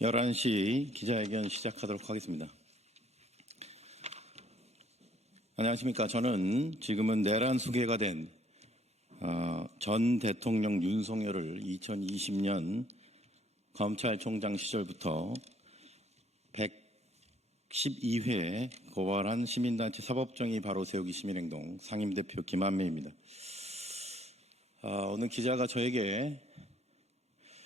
11시 기자회견 시작하도록 하겠습니다. 안녕하십니까. 저는 지금은 내란 수괴가 된 전 대통령 윤석열을 2020년 검찰총장 시절부터 112회 고발한 시민단체 사법정의 바로 세우기 시민행동 상임대표 김한매입니다. 오늘 기자가 저에게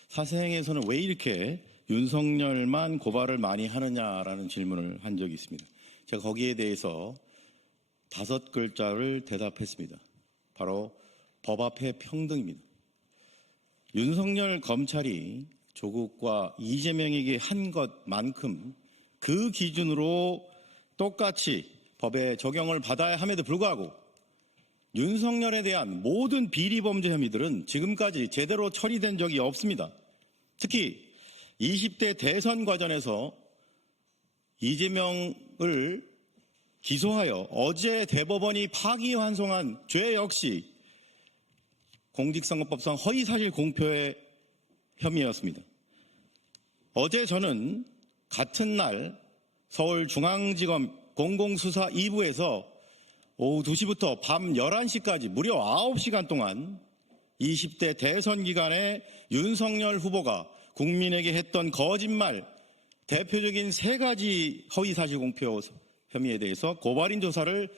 사생에서는 왜 이렇게 윤석열만 고발을 많이 하느냐라는 질문을 한 적이 있습니다. 제가 거기에 대해서 5글자를 대답했습니다. 바로 법 앞에 평등입니다. 윤석열 검찰이 조국과 이재명에게 한 것만큼 그 기준으로 똑같이 법에 적용을 받아야 함에도 불구하고 윤석열에 대한 모든 비리범죄 혐의들은 지금까지 제대로 처리된 적이 없습니다. 특히 20대 대선 과정에서 이재명을 기소하여 어제 대법원이 파기환송한 죄 역시 공직선거법상 허위사실 공표의 혐의였습니다. 어제 저는 같은 날 서울중앙지검 공공수사 2부에서 오후 2시부터 밤 11시까지 무려 9시간 동안 20대 대선 기간에 윤석열 후보가 국민에게 했던 거짓말, 대표적인 3가지 허위사실 공표 혐의에 대해서 고발인 조사를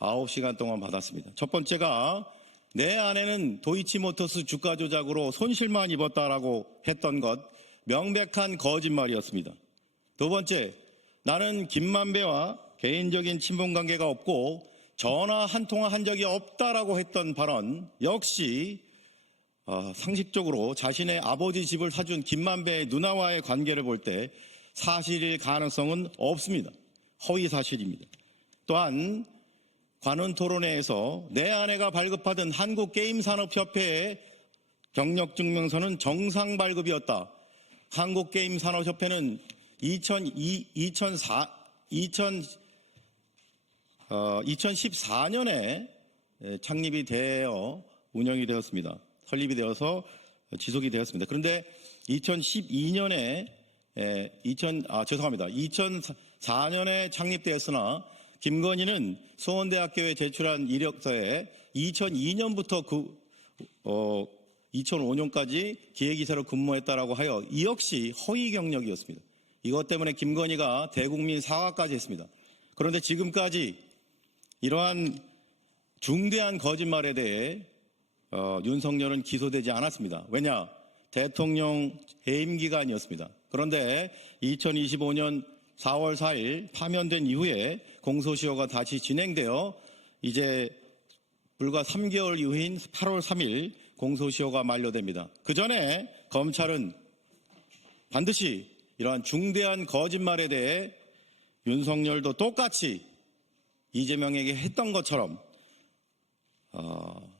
9시간 동안 받았습니다. 첫 번째가 내 아내는 도이치모터스 주가 조작으로 손실만 입었다라고 했던 것, 명백한 거짓말이었습니다. 두 번째, 나는 김만배와 개인적인 친분관계가 없고 전화 한 통화 한 적이 없다라고 했던 발언 역시 상식적으로 자신의 아버지 집을 사준 김만배의 누나와의 관계를 볼 때 사실일 가능성은 없습니다. 허위사실입니다. 또한 관훈토론회에서 내 아내가 발급하던 한국게임산업협회의 경력증명서는 정상 발급이었다. 한국게임산업협회는 2014년에 창립이 되어 운영이 되었습니다. 설립이 되어서 지속이 되었습니다. 그런데 2004년에 창립되었으나 김건희는 수원대학교에 제출한 이력서에 2002년부터 2005년까지 기획이사로 근무했다라고 하여 이 역시 허위 경력이었습니다. 이것 때문에 김건희가 대국민 사과까지 했습니다. 그런데 지금까지 이러한 중대한 거짓말에 대해 윤석열은 기소되지 않았습니다. 왜냐? 대통령 해임 기간이었습니다. 그런데 2025년 4월 4일 파면된 이후에 공소시효가 다시 진행되어 이제 불과 3개월 이후인 8월 3일 공소시효가 만료됩니다. 그 전에 검찰은 반드시 이러한 중대한 거짓말에 대해 윤석열도 똑같이 이재명에게 했던 것처럼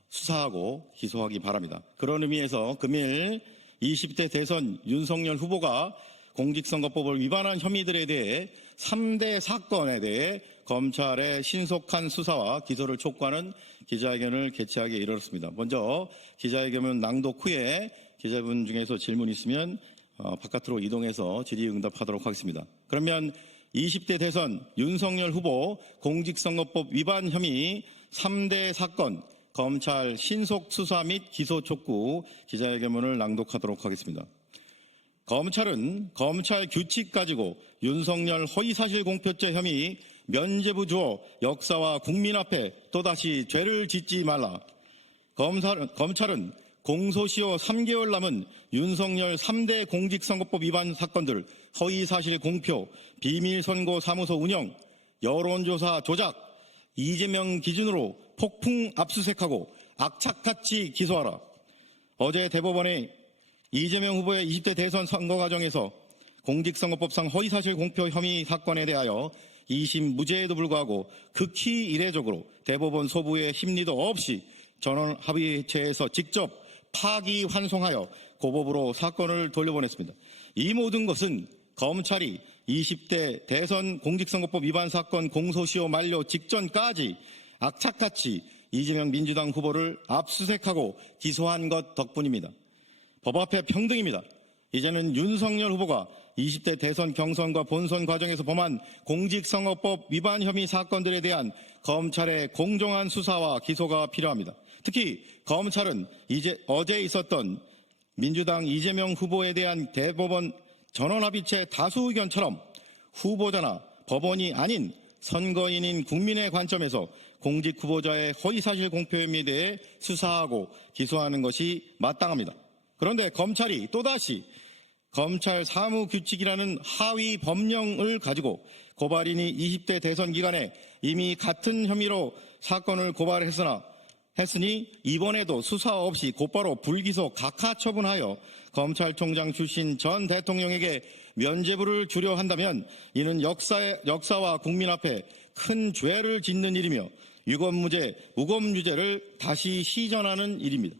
수사하고 기소하기 바랍니다. 그런 의미에서 금일 20대 대선 윤석열 후보가 공직선거법을 위반한 혐의들에 대해 3대 사건에 대해 검찰의 신속한 수사와 기소를 촉구하는 기자회견을 개최하게 이르렀습니다. 먼저 기자회견 낭독 후에 기자분 중에서 질문 있으면 바깥으로 이동해서 질의응답하도록 하겠습니다. 그러면 20대 대선 윤석열 후보 공직선거법 위반 혐의 3대 사건 검찰 신속 수사 및 기소 촉구 기자회견문을 낭독하도록 하겠습니다. 검찰은 검찰 규칙 가지고 윤석열 허위사실 공표죄 혐의 면죄부 주어 역사와 국민 앞에 또다시 죄를 짓지 말라. 검찰은 공소시효 3개월 남은 윤석열 3대 공직선거법 위반 사건들 허위사실 공표, 비밀선거사무소 운영, 여론조사 조작, 이재명 기준으로 폭풍 압수수색하고 악착같이 기소하라. 어제 대법원이 이재명 후보의 20대 대선 선거 과정에서 공직선거법상 허위사실 공표 혐의 사건에 대하여 2심 무죄에도 불구하고 극히 이례적으로 대법원 소부의 심리도 없이 전원 합의체에서 직접 파기환송하여 고법으로 사건을 돌려보냈습니다. 이 모든 것은 검찰이 20대 대선 공직선거법 위반 사건 공소시효 만료 직전까지 악착같이 이재명 민주당 후보를 압수수색하고 기소한 것 덕분입니다. 법 앞에 평등입니다. 이제는 윤석열 후보가 20대 대선 경선과 본선 과정에서 범한 공직선거법 위반 혐의 사건들에 대한 검찰의 공정한 수사와 기소가 필요합니다. 특히 검찰은 어제 있었던 민주당 이재명 후보에 대한 대법원 전원합의체 다수 의견처럼 후보자나 법원이 아닌 선거인인 국민의 관점에서 공직 후보자의 허위사실 공표 혐의에 대해 수사하고 기소하는 것이 마땅합니다. 그런데 검찰이 또다시 검찰 사무규칙이라는 하위 법령을 가지고 고발인이 20대 대선 기간에 이미 같은 혐의로 사건을 고발했으니 이번에도 수사 없이 곧바로 불기소 각하 처분하여 검찰총장 출신 전 대통령에게 면죄부를 주려 한다면 이는 역사와 국민 앞에 큰 죄를 짓는 일이며 유검무죄, 무검유죄를 다시 시전하는 일입니다.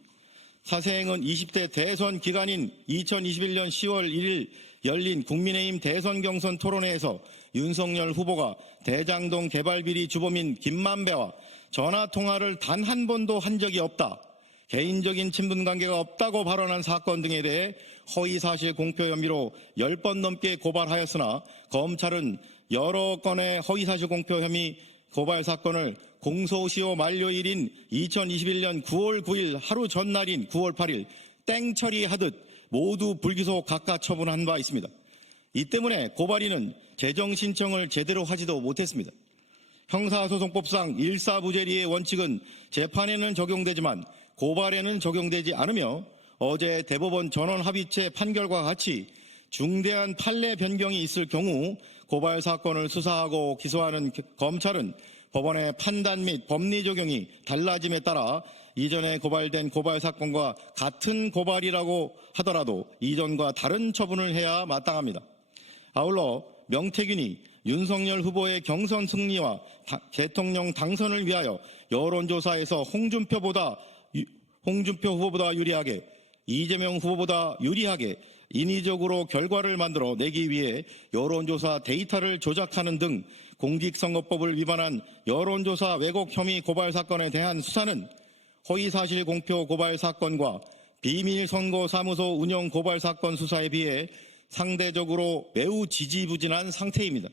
사세행은 20대 대선 기간인 2021년 10월 1일 열린 국민의힘 대선 경선 토론회에서 윤석열 후보가 대장동 개발비리 주범인 김만배와 전화통화를 단 한 번도 한 적이 없다, 개인적인 친분관계가 없다고 발언한 사건 등에 대해 허위사실 공표 혐의로 10번 넘게 고발하였으나 검찰은 여러 건의 허위사실 공표 혐의 고발 사건을 공소시효 만료일인 2021년 9월 9일 하루 전날인 9월 8일 땡처리하듯 모두 불기소 각하 처분한 바 있습니다. 이 때문에 고발인은 재정 신청을 제대로 하지도 못했습니다. 형사소송법상 일사부재리의 원칙은 재판에는 적용되지만 고발에는 적용되지 않으며 어제 대법원 전원합의체 판결과 같이 중대한 판례 변경이 있을 경우 고발 사건을 수사하고 기소하는 검찰은 법원의 판단 및 법리 적용이 달라짐에 따라 이전에 고발된 고발 사건과 같은 고발이라고 하더라도 이전과 다른 처분을 해야 마땅합니다. 아울러 명태균이 윤석열 후보의 경선 승리와 대통령 당선을 위하여 여론조사에서 홍준표 후보보다 유리하게, 이재명 후보보다 유리하게 인위적으로 결과를 만들어 내기 위해 여론조사 데이터를 조작하는 등 공직선거법을 위반한 여론조사 왜곡 혐의 고발 사건에 대한 수사는 허위사실 공표 고발 사건과 비밀선거사무소 운영 고발 사건 수사에 비해 상대적으로 매우 지지부진한 상태입니다.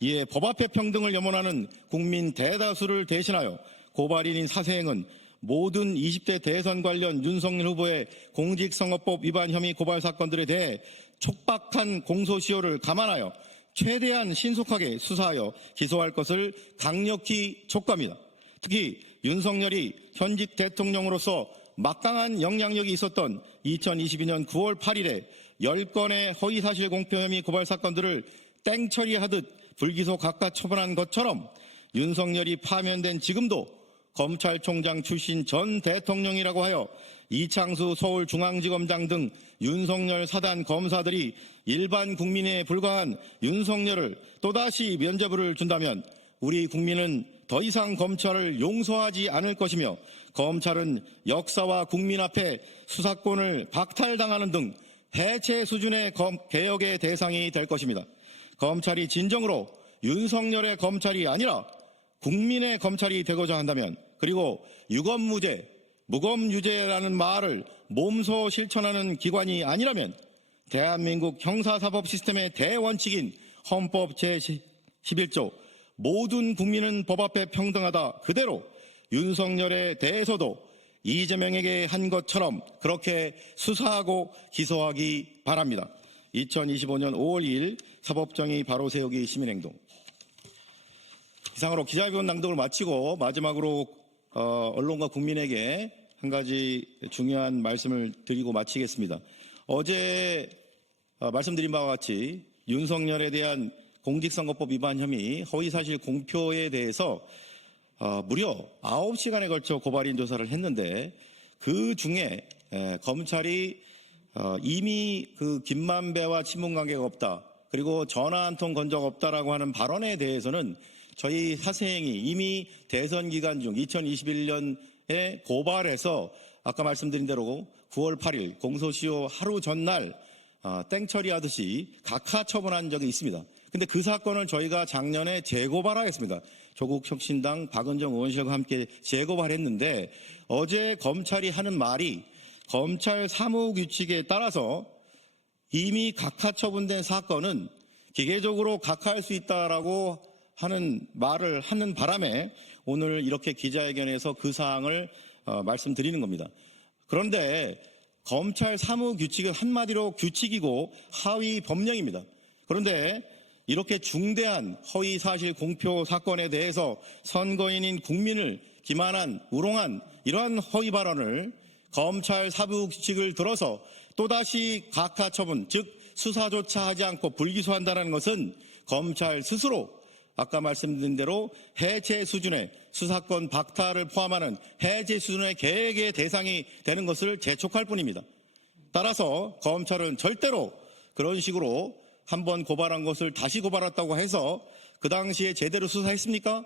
이에 법 앞의 평등을 염원하는 국민 대다수를 대신하여 고발인인 사세행은 모든 20대 대선 관련 윤석열 후보의 공직선거법 위반 혐의 고발 사건들에 대해 촉박한 공소시효를 감안하여 최대한 신속하게 수사하여 기소할 것을 강력히 촉구합니다. 특히 윤석열이 현직 대통령으로서 막강한 영향력이 있었던 2022년 9월 8일에 10건의 허위사실 공표 혐의 고발 사건들을 땡처리하듯 불기소 각하 처분한 것처럼 윤석열이 파면된 지금도 검찰총장 출신 전 대통령이라고 하여 이창수 서울중앙지검장 등 윤석열 사단 검사들이 일반 국민에 불과한 윤석열을 또다시 면죄부를 준다면 우리 국민은 더 이상 검찰을 용서하지 않을 것이며 검찰은 역사와 국민 앞에 수사권을 박탈당하는 등 해체 수준의 개혁의 대상이 될 것입니다. 검찰이 진정으로 윤석열의 검찰이 아니라 국민의 검찰이 되고자 한다면, 그리고 유검무죄, 무검유죄라는 말을 몸소 실천하는 기관이 아니라면 대한민국 형사사법 시스템의 대원칙인 헌법 제11조 모든 국민은 법 앞에 평등하다 그대로 윤석열에 대해서도 이재명에게 한 것처럼 그렇게 수사하고 기소하기 바랍니다. 2025년 5월 2일 사법정의 바로 세우기 시민행동. 이상으로 기자회견 낭독을 마치고 마지막으로 언론과 국민에게 한 가지 중요한 말씀을 드리고 마치겠습니다. 어제 말씀드린 바와 같이 윤석열에 대한 공직선거법 위반 혐의 허위사실 공표에 대해서 무려 9시간에 걸쳐 고발인 조사를 했는데 그 중에 검찰이 이미 그 김만배와 친분관계가 없다, 그리고 전화 한 통 건 적 없다라고 하는 발언에 대해서는 저희 사세행이 이미 대선 기간 중 2021년에 고발해서 아까 말씀드린 대로 9월 8일 공소시효 하루 전날 땡처리하듯이 각하 처분한 적이 있습니다. 근데 그 사건을 저희가 작년에 재고발하였습니다. 조국혁신당 박은정 의원실과 함께 재고발했는데 어제 검찰이 하는 말이 검찰 사무규칙에 따라서 이미 각하 처분된 사건은 기계적으로 각하할 수 있다라고 하는 말을 하는 바람에 오늘 이렇게 기자회견에서 그 사항을 말씀드리는 겁니다. 그런데 검찰 사무규칙은 한마디로 규칙이고 하위 법령입니다. 그런데 이렇게 중대한 허위사실 공표 사건에 대해서 선거인인 국민을 기만한, 우롱한 이러한 허위 발언을 검찰 사무규칙을 들어서 또다시 각하 처분, 즉 수사조차 하지 않고 불기소한다는 것은 검찰 스스로 아까 말씀드린 대로 해체 수준의 수사권 박탈을 포함하는 해체 수준의 계획의 대상이 되는 것을 재촉할 뿐입니다. 따라서 검찰은 절대로 그런 식으로 한번 고발한 것을 다시 고발했다고 해서 그 당시에 제대로 수사했습니까?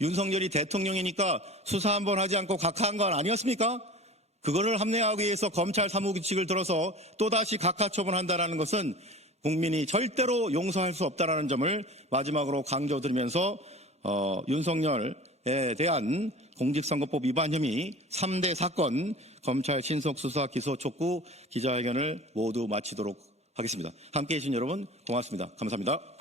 윤석열이 대통령이니까 수사 한번 하지 않고 각하한 건 아니었습니까? 그거를 합리화하기 위해서 검찰 사무규칙을 들어서 또다시 각하 처분한다는 것은 국민이 절대로 용서할 수 없다는 점을 마지막으로 강조드리면서 윤석열에 대한 공직선거법 위반 혐의 3대 사건 검찰 신속수사 기소 촉구 기자회견을 모두 마치도록 하겠습니다. 함께해 주신 여러분 고맙습니다. 감사합니다.